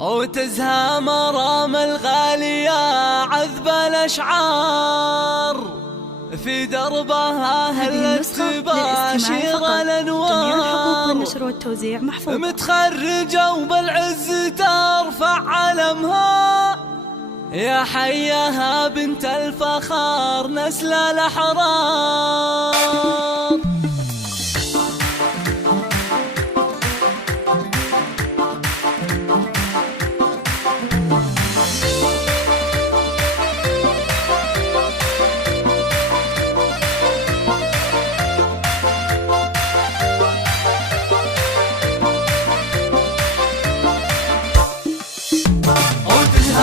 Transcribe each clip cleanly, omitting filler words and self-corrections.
وتزهى مرام الغالية عذب الأشعار في دربها هلت تباشر الأنوار. جميع الحقوق والنشر والتوزيع محفوظة. متخرجة وبالعز ترفع علمها يا حياها بنت الفخار نسل الأحرار.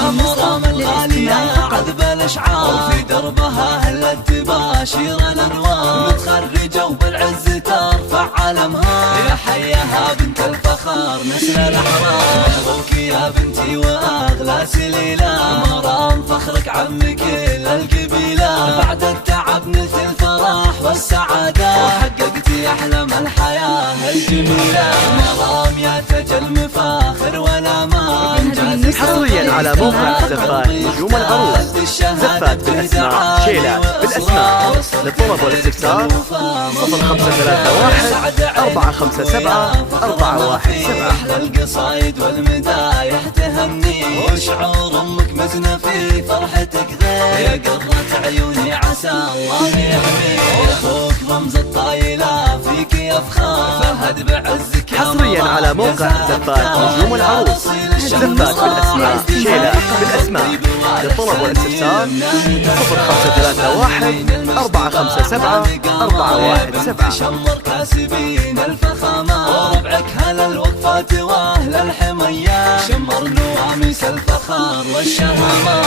مرام الغالية عذب الأشعار في دربها هلت تباشر الأنوار. متخرجة وبالعز ترفع علمها يا حياها بنت الفخار نسل الأحرار. مبروك يا بنتي وأغلى سليلة مرام فخرك عم كل القبيلة. بعد التعب نلت الفرح والسعادة وحققتي أحلام الحياة الجميلة. مرام يا تاج المفاخر والأمان. حصريا على موقع زفات نجوم العروس. زفات بالأسماء، شيلات بالأسماء. للطلب والاستفسار 0531 457 417. أحلى القصايد والمدايح تهني وشعور أمك مزنة في فرحتك غير. يا قرة عيوني عسى الله يحميك. أخوك رمز الطايلة فيك يفخر فهد بعزك. حصريا على موقع زفات نجوم العروس. زفات بالأسماء، شيلات بالأسماء. للطلب والاستفسار 0531 457 417. شمر كاسبين الفخامة وربعك هلا الوقفات واهل الحمية. شمر نواميس الفخار والشهامة.